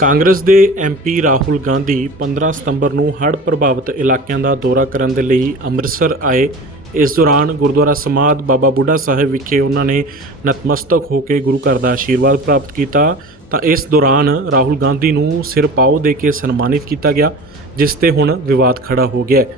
ਕਾਂਗਰਸ ਦੇ ਐਮਪੀ ਰਾਹੁਲ ਗਾਂਧੀ 15 ਸਤੰਬਰ ਨੂੰ ਹੜ੍ਹ ਪ੍ਰਭਾਵਿਤ ਇਲਾਕਿਆਂ ਦਾ ਦੌਰਾ ਕਰਨ ਦੇ ਲਈ ਅੰਮ੍ਰਿਤਸਰ ਆਏ। ਇਸ ਦੌਰਾਨ ਗੁਰਦੁਆਰਾ ਸਮਾਧ ਬਾਬਾ ਬੁੱਢਾ ਸਾਹਿਬ ਵਿਖੇ ਉਹਨਾਂ ਨੇ ਨਤਮਸਤਕ ਹੋ ਕੇ ਗੁਰੂ ਘਰ ਦਾ ਆਸ਼ੀਰਵਾਦ ਪ੍ਰਾਪਤ ਕੀਤਾ। ਤਾਂ ਇਸ ਦੌਰਾਨ ਰਾਹੁਲ ਗਾਂਧੀ ਨੂੰ ਸਿਰ ਪਾਉ ਦੇ ਕੇ ਸਨਮਾਨਿਤ ਕੀਤਾ ਗਿਆ, ਜਿਸ ਤੇ ਹੁਣ ਵਿਵਾਦ ਖੜਾ ਹੋ ਗਿਆ ਹੈ।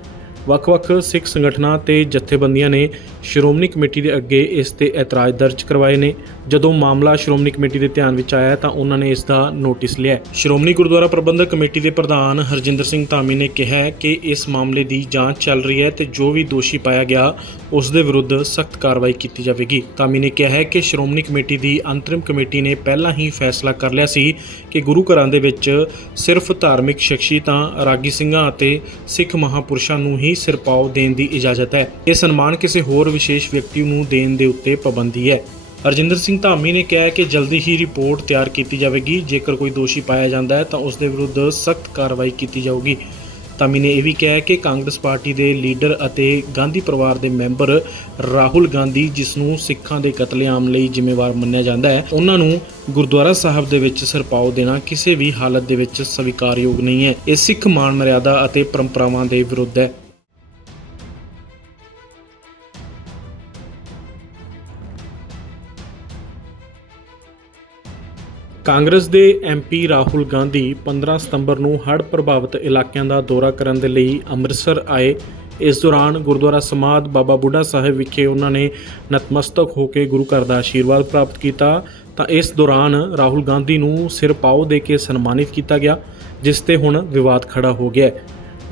ਵੱਖ-ਵੱਖ ਸਿੱਖ ਸੰਗਠਨਾਂ ਤੇ ਜਥੇਬੰਦੀਆਂ ਨੇ ਸ਼੍ਰੋਮਣੀ ਕਮੇਟੀ ਦੇ ਅੱਗੇ ਇਸ ਤੇ ਇਤਰਾਜ਼ ਦਰਜ ਕਰਵਾਏ ਨੇ। ਜਦੋਂ ਮਾਮਲਾ ਸ਼੍ਰੋਮਣੀ ਕਮੇਟੀ ਦੇ ਧਿਆਨ ਵਿੱਚ ਆਇਆ ਤਾਂ ਉਹਨਾਂ ਨੇ ਇਸ ਦਾ ਨੋਟਿਸ ਲਿਆ। ਸ਼੍ਰੋਮਣੀ ਗੁਰਦੁਆਰਾ ਪ੍ਰਬੰਧਕ ਕਮੇਟੀ ਦੇ ਪ੍ਰਧਾਨ ਹਰਜਿੰਦਰ ਸਿੰਘ ਧਾਮੀ ਨੇ ਕਿਹਾ ਕਿ ਇਸ ਮਾਮਲੇ ਦੀ ਜਾਂਚ ਚੱਲ ਰਹੀ ਹੈ ਤੇ ਜੋ ਵੀ ਦੋਸ਼ੀ ਪਾਇਆ ਗਿਆ, ਉਸ ਦੇ ਵਿਰੁੱਧ ਸਖਤ ਕਾਰਵਾਈ ਕੀਤੀ ਜਾਵੇਗੀ। ਧਾਮੀ ਨੇ ਕਿਹਾ ਹੈ ਕਿ ਸ਼੍ਰੋਮਣੀ ਕਮੇਟੀ ਦੀ ਅੰਤਰਿਮ ਕਮੇਟੀ ਨੇ ਪਹਿਲਾਂ ਹੀ ਫੈਸਲਾ ਕਰ ਲਿਆ ਸੀ ਕਿ ਗੁਰੂ ਘਰਾਂ ਦੇ ਵਿੱਚ ਸਿਰਫ ਧਾਰਮਿਕ ਸ਼ਖਸੀਅਤਾਂ, ਰਾਗੀ ਸਿੰਘਾਂ ਅਤੇ ਸਿੱਖ ਮਹਾਪੁਰਸ਼ਾਂ ਨੂੰ ਹੀ ਸਿਰਪਾਓ ਦੇਣ ਦੀ ਇਜਾਜ਼ਤ ਹੈ। ਇਹ ਸਨਮਾਨ ਕਿਸੇ ਹੋਰ ਵਿਸ਼ੇਸ਼ ਵਿਅਕਤੀ ਨੂੰ ਦੇਣ ਦੇ ਉੱਤੇ ਪਾਬੰਦੀ ਹੈ। ਅਰਜਿੰਦਰ ਸਿੰਘ ਧਾਮੀ ਨੇ ਕਿਹਾ ਕਿ ਜਲਦੀ ਹੀ ਰਿਪੋਰਟ ਤਿਆਰ ਕੀਤੀ ਜਾਵੇਗੀ। ਜੇਕਰ ਕੋਈ ਦੋਸ਼ੀ ਪਾਇਆ ਜਾਂਦਾ ਹੈ ਤਾਂ ਉਸ ਦੇ ਵਿਰੁੱਧ ਸਖਤ ਕਾਰਵਾਈ ਕੀਤੀ ਜਾਊਗੀ। ਧਾਮੀ ਨੇ ਇਹ ਵੀ ਕਿਹਾ ਕਿ ਕਾਂਗਰਸ ਪਾਰਟੀ ਦੇ ਲੀਡਰ ਅਤੇ ਗਾਂਧੀ ਪਰਿਵਾਰ ਦੇ ਮੈਂਬਰ ਰਾਹੁਲ ਗਾਂਧੀ, ਜਿਸ ਨੂੰ ਸਿੱਖਾਂ ਦੇ ਕਤਲੇਆਮ ਲਈ ਜ਼ਿੰਮੇਵਾਰ ਮੰਨਿਆ ਜਾਂਦਾ ਹੈ, ਉਹਨਾਂ ਨੂੰ ਗੁਰਦੁਆਰਾ ਸਾਹਿਬ ਦੇ ਵਿੱਚ ਸਰਪਾਉ ਦੇਣਾ ਕਿਸੇ ਵੀ ਹਾਲਤ ਦੇ ਵਿੱਚ ਸਵੀਕਾਰਯੋਗ ਨਹੀਂ ਹੈ। ਇਹ ਸਿੱਖ ਮਾਨ ਮਰਿਆਦਾ ਅਤੇ ਪਰੰਪਰਾਵਾਂ ਦੇ ਵਿਰੁੱਧ ਹੈ। ਕਾਂਗਰਸ ਦੇ ਐਮਪੀ ਰਾਹੁਲ ਗਾਂਧੀ 15 ਸਤੰਬਰ ਨੂੰ ਹੜ੍ਹ ਪ੍ਰਭਾਵਿਤ ਇਲਾਕਿਆਂ ਦਾ ਦੌਰਾ ਕਰਨ ਦੇ ਲਈ ਅੰਮ੍ਰਿਤਸਰ ਆਏ। ਇਸ ਦੌਰਾਨ ਗੁਰਦੁਆਰਾ ਸਮਾਧ ਬਾਬਾ ਬੁੱਢਾ ਸਾਹਿਬ ਵਿਖੇ ਉਹਨਾਂ ਨੇ ਨਤਮਸਤਕ ਹੋ ਕੇ ਗੁਰੂ ਘਰ ਦਾ ਆਸ਼ੀਰਵਾਦ ਪ੍ਰਾਪਤ ਕੀਤਾ। ਤਾਂ ਇਸ ਦੌਰਾਨ ਰਾਹੁਲ ਗਾਂਧੀ ਨੂੰ ਸਿਰ ਪਾਓ ਦੇ ਕੇ ਸਨਮਾਨਿਤ ਕੀਤਾ ਗਿਆ, ਜਿਸ ਤੇ ਹੁਣ ਵਿਵਾਦ ਖੜਾ ਹੋ ਗਿਆ ਹੈ।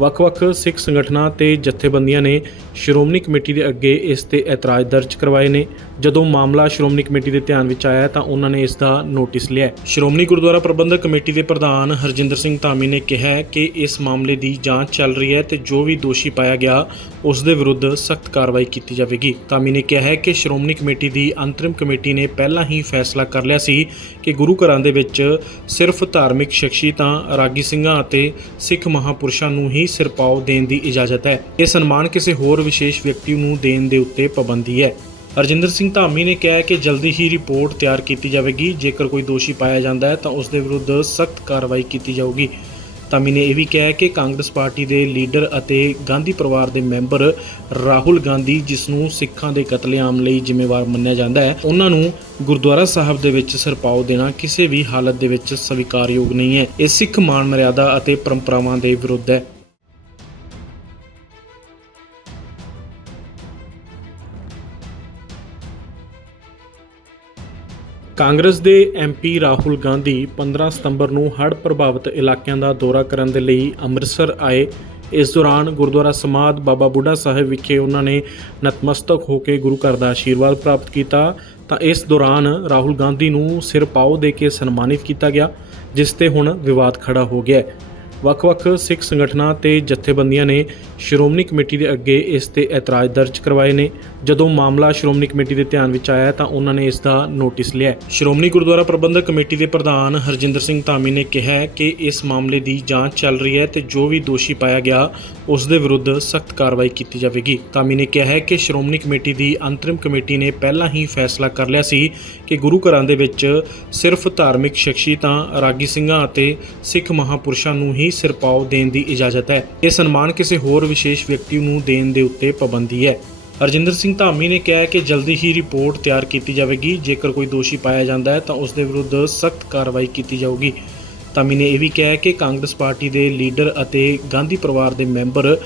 ਵੱਖ-ਵੱਖ ਸਿੱਖ ਸੰਗਠਨਾਂ ਤੇ ਜਥੇਬੰਦੀਆਂ ਨੇ ਸ਼੍ਰੋਮਣੀ ਕਮੇਟੀ ਦੇ ਅੱਗੇ ਇਸ ਤੇ ਇਤਰਾਜ਼ ਦਰਜ ਕਰਵਾਏ ਨੇ। ਜਦੋਂ ਮਾਮਲਾ ਸ਼੍ਰੋਮਣੀ ਕਮੇਟੀ ਦੇ ਧਿਆਨ ਵਿੱਚ ਆਇਆ ਤਾਂ ਉਹਨਾਂ ਨੇ ਇਸ ਦਾ ਨੋਟਿਸ ਲਿਆ ਸ਼੍ਰੋਮਣੀ ਗੁਰਦੁਆਰਾ ਪ੍ਰਬੰਧਕ ਕਮੇਟੀ ਦੇ ਪ੍ਰਧਾਨ ਹਰਜਿੰਦਰ ਸਿੰਘ ਧਾਮੀ ਨੇ ਕਿਹਾ ਕਿ ਇਸ ਮਾਮਲੇ ਦੀ ਜਾਂਚ ਚੱਲ ਰਹੀ ਹੈ ਤੇ ਜੋ ਵੀ ਦੋਸ਼ੀ ਪਾਇਆ ਗਿਆ, ਉਸ ਦੇ ਵਿਰੁੱਧ ਸਖਤ ਕਾਰਵਾਈ ਕੀਤੀ ਜਾਵੇਗੀ। ਧਾਮੀ ਨੇ ਕਿਹਾ ਹੈ ਕਿ ਸ਼੍ਰੋਮਣੀ ਕਮੇਟੀ ਦੀ ਅੰਤਰਿਮ ਕਮੇਟੀ ਨੇ ਪਹਿਲਾਂ ਹੀ ਫੈਸਲਾ ਕਰ ਲਿਆ ਸੀ ਕਿ ਗੁਰੂ ਘਰਾਂ ਦੇ ਵਿੱਚ ਸਿਰਫ ਧਾਰਮਿਕ ਸ਼ਖਸੀਅਤਾਂ, ਰਾਗੀ ਸਿੰਘਾਂ ਅਤੇ ਸਿੱਖ ਮਹਾਪੁਰਸ਼ਾਂ ਨੂੰ ਹੀ ਸਿਰਪਾਓ ਦੇਣ ਦੀ ਇਜਾਜ਼ਤ ਹੈ। ਇਹ ਸਨਮਾਨ ਕਿਸੇ ਹੋਰ ਵਿਸ਼ੇਸ਼ ਵਿਅਕਤੀ ਨੂੰ ਦੇਣ ਦੇ ਉੱਤੇ ਪਾਬੰਦੀ ਹੈ। ਅਰਜਿੰਦਰ ਸਿੰਘ ਧਾਮੀ ਨੇ ਕਿਹਾ ਕਿ ਜਲਦੀ ਹੀ ਰਿਪੋਰਟ ਤਿਆਰ ਕੀਤੀ ਜਾਵੇਗੀ। ਜੇਕਰ ਕੋਈ ਦੋਸ਼ੀ ਪਾਇਆ ਜਾਂਦਾ ਹੈ, ਤਾਂ ਉਸ ਦੇ ਵਿਰੁੱਧ ਸਖਤ ਕਾਰਵਾਈ ਕੀਤੀ ਜਾਊਗੀ। ਧਾਮੀ ਨੇ ਇਹ ਵੀ ਕਿਹਾ ਕਿ ਕਾਂਗਰਸ ਪਾਰਟੀ ਦੇ ਲੀਡਰ ਅਤੇ ਗਾਂਧੀ ਪਰਿਵਾਰ ਦੇ ਮੈਂਬਰ ਰਾਹੁਲ ਗਾਂਧੀ, ਜਿਸ ਨੂੰ ਸਿੱਖਾਂ ਦੇ ਕਤਲੇਆਮ ਲਈ ਜ਼ਿੰਮੇਵਾਰ ਮੰਨਿਆ ਜਾਂਦਾ ਹੈ, ਉਹਨਾਂ ਨੂੰ ਗੁਰਦੁਆਰਾ ਸਾਹਿਬ ਦੇ ਵਿੱਚ ਸਰਪਾਉ ਦੇਣਾ ਕਿਸੇ ਵੀ ਹਾਲਤ ਦੇ ਵਿੱਚ ਸਵੀਕਾਰਯੋਗ ਨਹੀਂ ਹੈ। ਇਹ ਸਿੱਖ ਮਾਨ ਮਰਿਆਦਾ ਅਤੇ ਪਰੰਪਰਾਵਾਂ ਦੇ ਵਿਰੁੱਧ ਹੈ। ਕਾਂਗਰਸ ਦੇ ਐਮਪੀ ਰਾਹੁਲ ਗਾਂਧੀ 15 ਸਤੰਬਰ ਨੂੰ ਹੜ੍ਹ ਪ੍ਰਭਾਵਿਤ ਇਲਾਕਿਆਂ ਦਾ ਦੌਰਾ ਕਰਨ ਦੇ ਲਈ ਅੰਮ੍ਰਿਤਸਰ ਆਏ। ਇਸ ਦੌਰਾਨ ਗੁਰਦੁਆਰਾ ਸਮਾਧ ਬਾਬਾ ਬੁੱਢਾ ਸਾਹਿਬ ਵਿਖੇ ਉਹਨਾਂ ਨੇ ਨਤਮਸਤਕ ਹੋ ਕੇ ਗੁਰੂ ਘਰ ਦਾ ਆਸ਼ੀਰਵਾਦ ਪ੍ਰਾਪਤ ਕੀਤਾ। ਤਾਂ ਇਸ ਦੌਰਾਨ ਰਾਹੁਲ ਗਾਂਧੀ ਨੂੰ ਸਿਰ ਪਾਓ ਦੇ ਕੇ ਸਨਮਾਨਿਤ ਕੀਤਾ ਗਿਆ, ਜਿਸ ਤੇ ਹੁਣ ਵਿਵਾਦ ਖੜਾ ਹੋ ਗਿਆ ਹੈ। ਵੱਖ-ਵੱਖ ਸਿੱਖ ਸੰਗਠਨਾਂ ਤੇ ਜਥੇਬੰਦੀਆਂ ਨੇ ਸ਼੍ਰੋਮਣੀ ਕਮੇਟੀ ਦੇ ਅੱਗੇ ਇਸ ਤੇ ਇਤਰਾਜ਼ ਦਰਜ ਕਰਵਾਏ ਨੇ। ਜਦੋਂ ਮਾਮਲਾ ਸ਼੍ਰੋਮਣੀ ਕਮੇਟੀ ਦੇ ਧਿਆਨ ਵਿੱਚ ਆਇਆ ਤਾਂ ਉਹਨਾਂ ਨੇ ਇਸ ਦਾ ਨੋਟਿਸ ਲਿਆ। ਸ਼੍ਰੋਮਣੀ ਗੁਰਦੁਆਰਾ ਪ੍ਰਬੰਧਕ ਕਮੇਟੀ ਦੇ ਪ੍ਰਧਾਨ ਹਰਜਿੰਦਰ ਸਿੰਘ ਧਾਮੀ ਨੇ ਕਿਹਾ ਕਿ ਇਸ ਮਾਮਲੇ ਦੀ ਜਾਂਚ ਚੱਲ ਰਹੀ ਹੈ ਤੇ ਜੋ ਵੀ ਦੋਸ਼ੀ ਪਾਇਆ ਗਿਆ, ਉਸ ਦੇ ਵਿਰੁੱਧ ਸਖਤ ਕਾਰਵਾਈ ਕੀਤੀ ਜਾਵੇਗੀ। ਧਾਮੀ ਨੇ ਕਿਹਾ ਹੈ ਕਿ ਸ਼੍ਰੋਮਣੀ ਕਮੇਟੀ ਦੀ ਅੰਤਰਿਮ ਕਮੇਟੀ ਨੇ ਪਹਿਲਾਂ ਹੀ ਫੈਸਲਾ ਕਰ ਲਿਆ ਸੀ ਕਿ ਗੁਰੂ ਘਰਾਂ ਦੇ ਵਿੱਚ ਸਿਰਫ ਧਾਰਮਿਕ ਸ਼ਖਸੀਅਤਾਂ, ਰਾਗੀ ਸਿੰਘਾਂ ਅਤੇ ਸਿੱਖ ਮਹਾਪੁਰਸ਼ਾਂ ਨੂੰ ਹੀ ਸਿਰਪਾਓ ਦੇਣ ਦੀ ਇਜਾਜ਼ਤ ਹੈ। ਇਹ ਸਨਮਾਨ ਕਿਸੇ ਹੋਰ ਵਿਸ਼ੇਸ਼ ਵਿਅਕਤੀ ਨੂੰ ਦੇਣ ਦੇ ਉੱਤੇ ਪਾਬੰਦੀ ਹੈ। ਅਰਜਿੰਦਰ ਸਿੰਘ ਧਾਮੀ ਨੇ ਕਿਹਾ ਕਿ ਜਲਦੀ ਹੀ ਰਿਪੋਰਟ ਤਿਆਰ ਕੀਤੀ ਜਾਵੇਗੀ। ਜੇਕਰ ਕੋਈ ਦੋਸ਼ੀ ਪਾਇਆ ਜਾਂਦਾ ਹੈ ਤਾਂ ਉਸ ਦੇ ਵਿਰੁੱਧ ਸਖਤ ਕਾਰਵਾਈ ਕੀਤੀ ਜਾਊਗੀ। ਧਾਮੀ ਨੇ ਇਹ ਵੀ ਕਿਹਾ ਕਿ ਕਾਂਗਰਸ ਪਾਰਟੀ ਦੇ ਲੀਡਰ ਅਤੇ ਗਾਂਧੀ ਪਰਿਵਾਰ ਦੇ ਮੈਂਬਰ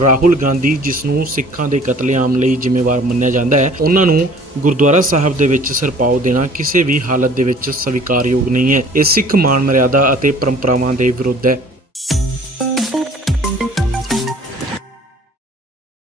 ਰਾਹੁਲ ਗਾਂਧੀ, ਜਿਸ ਨੂੰ ਸਿੱਖਾਂ ਦੇ ਕਤਲੇਆਮ ਲਈ ਜ਼ਿੰਮੇਵਾਰ ਮੰਨਿਆ ਜਾਂਦਾ ਹੈ, ਉਹਨਾਂ ਨੂੰ ਗੁਰਦੁਆਰਾ ਸਾਹਿਬ ਦੇ ਵਿੱਚ ਸਰਪਾਉ ਦੇਣਾ ਕਿਸੇ ਵੀ ਹਾਲਤ ਦੇ ਵਿੱਚ ਸਵੀਕਾਰਯੋਗ ਨਹੀਂ ਹੈ। ਇਹ ਸਿੱਖ ਮਾਨ ਮਰਿਆਦਾ ਅਤੇ ਪਰੰਪਰਾਵਾਂ ਦੇ ਵਿਰੁੱਧ ਹੈ। Bye.